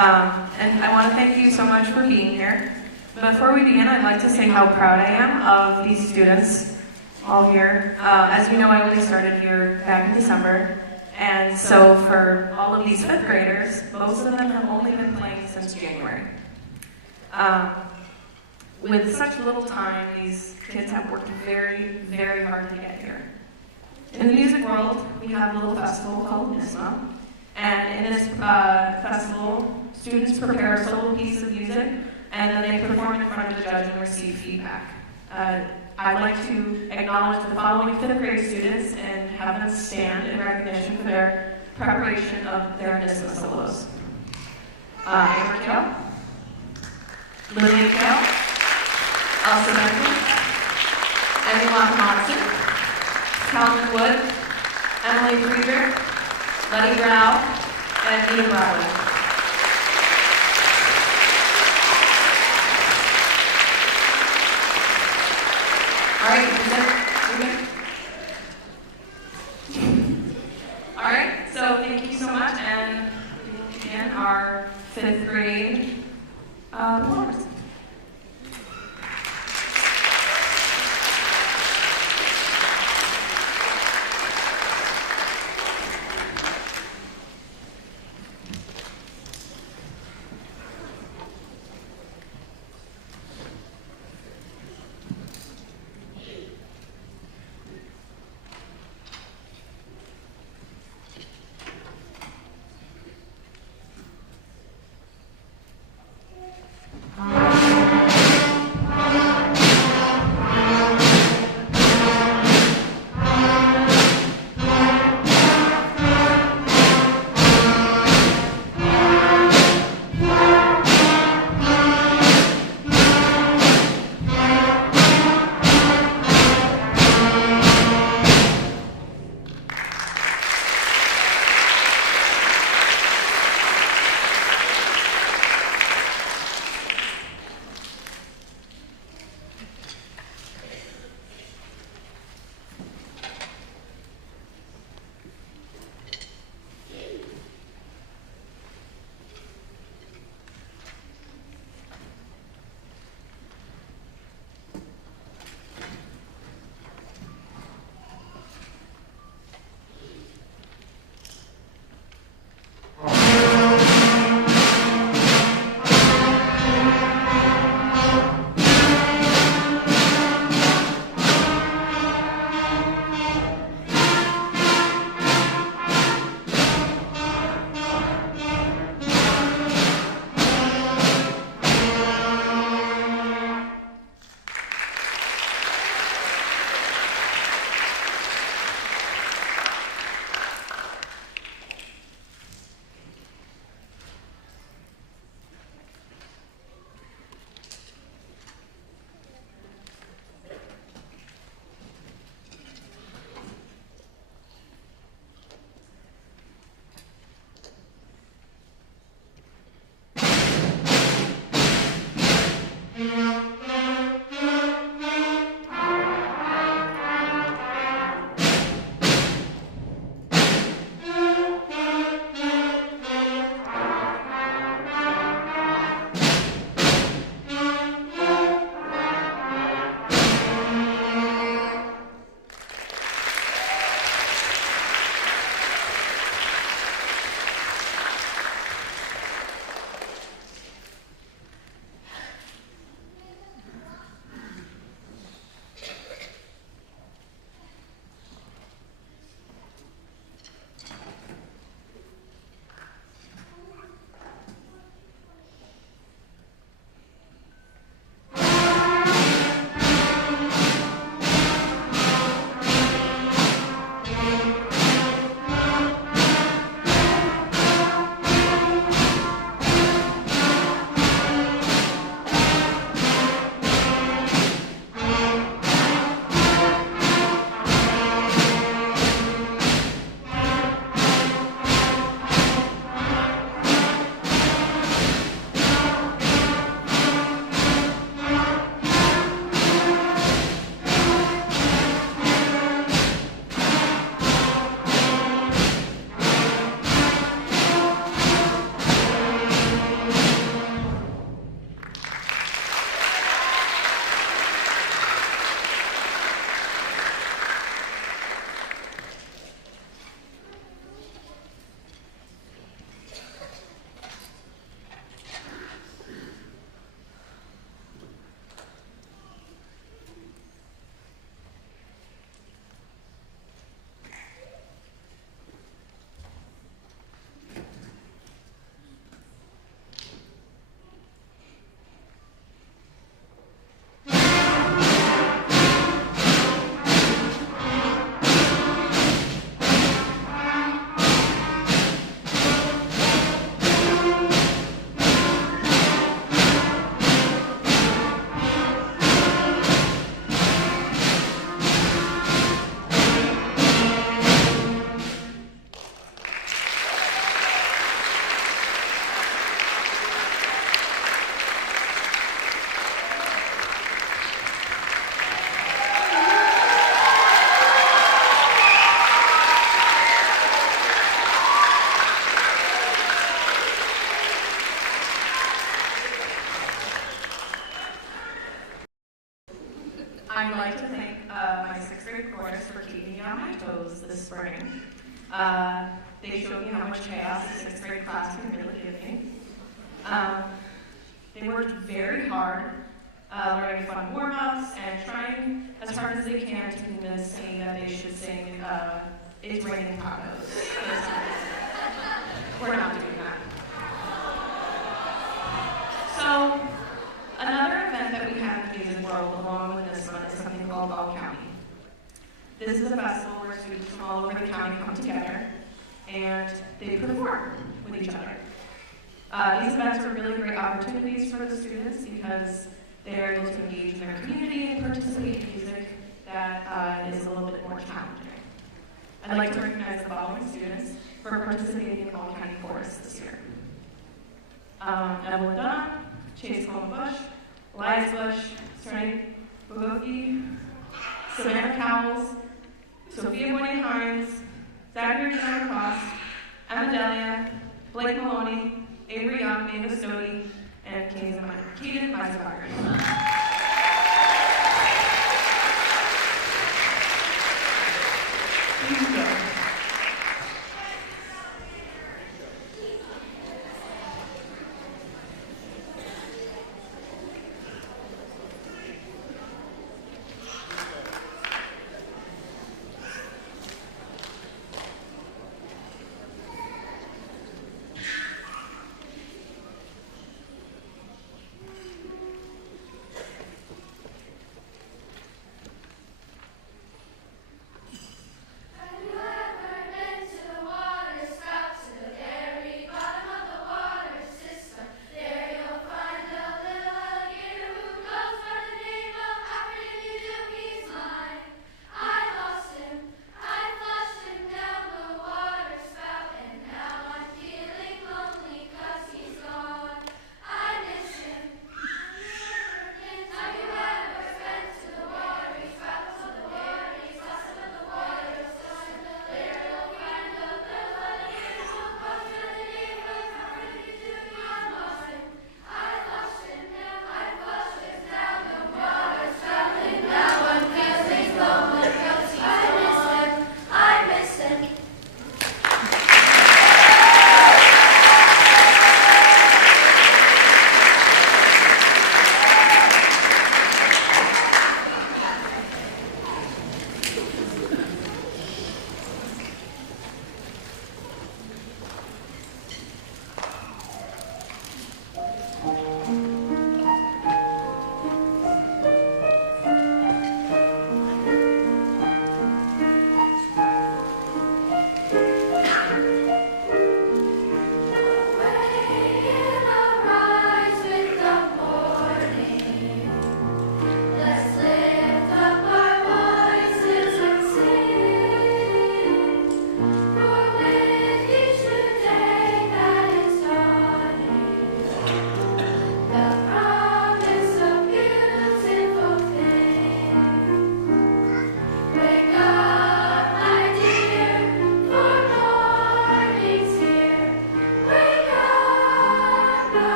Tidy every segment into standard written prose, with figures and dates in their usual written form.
And I want to thank you so much for being here. Before we begin, I'd like to say how proud I am of these students all here. As you know, I only started here back in December. And so for all of these fifth graders, most of them have only been playing since January. With such little time, these kids have worked very, very hard to get here. In the music world, we have a little festival called NISMA. And in this festival, students prepare a solo piece of music, and then they perform in front of the judge and receive feedback. I'd like to acknowledge the following fifth grade students and have them stand in recognition for their preparation of their NISMA solos. Amber Kale, Lillian Kale, Elsa Benton, Emmy Locke-Monson, Calvin Wood, Emily Friedrich, Letty Brow, and Nina Brown. All right, all right, so thank you so much, and we will begin our fifth grade performance. I'd like to thank my sixth grade chorus for keeping me on my toes this spring. They showed me how much chaos a sixth grade class can really give me. They worked very hard, learning fun warm-ups and trying as hard as they can to convince me that they should sing It's Raining Tacos. We're not doing that. So, another event that we have in the music world along with this one is something called All County. This is a festival where students from all over the county come together and they perform with each other. These events are really great opportunities for the students because they're able to engage in their community and participate in music that is a little bit more challenging. I'd like to recognize the following students for participating in All County Chorus this year. Evelyn Dunn, Chase Coleman Bush, Elias Bush, Strang Bogoki, Savannah Cowles, Sophia Boyne Hines, Zachary Jennifer Cost, Emma Delia, Blake Maloney, Avery Young, Mavis Doty, and Keaton Meisenberger. Please go.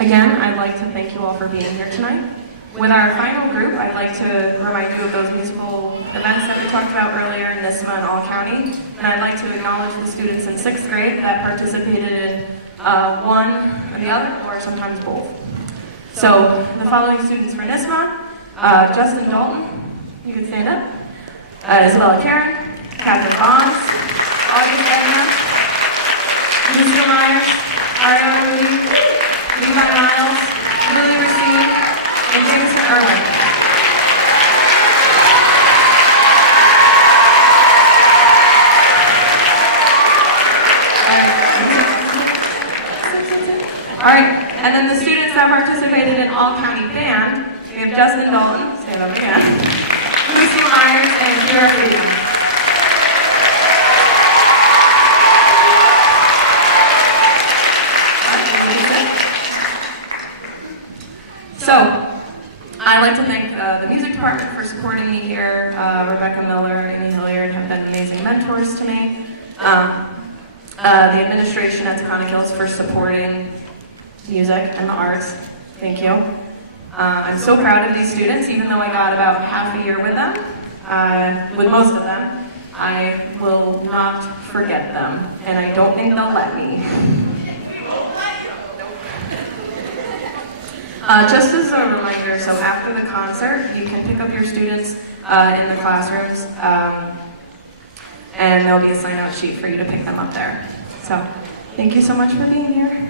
Again, I'd like to thank you all for being here tonight. With our final group, I'd like to remind you of those musical events that we talked about earlier in NISMA and All County. And I'd like to acknowledge the students in 6th grade that participated in one or the other, or sometimes both. So the following students for NISMA, Justin Dalton, you can stand up, Isabella Karen, Catherine Bonds, August Edna, Lucia Myers, Ariana Lee, Levi Miles, Lily Racine, and Jameson Irwin. All right, and then the students that participated in All County Band, we have Justin Dalton, stand up again, Lucy Myers, and Kira Friedman. So, I'd like to thank the music department for supporting me here. Rebecca Miller, Amy Hilliard have been amazing mentors to me. The administration at Taconic for supporting music and the arts. Thank you. I'm so proud of these students, even though I got about half a year with them, with most of them. I will not forget them, and I don't think they'll let me. Just as a reminder, so after the concert, you can pick up your students in the classrooms, and there'll be a sign-out sheet for you to pick them up there. So, thank you so much for being here.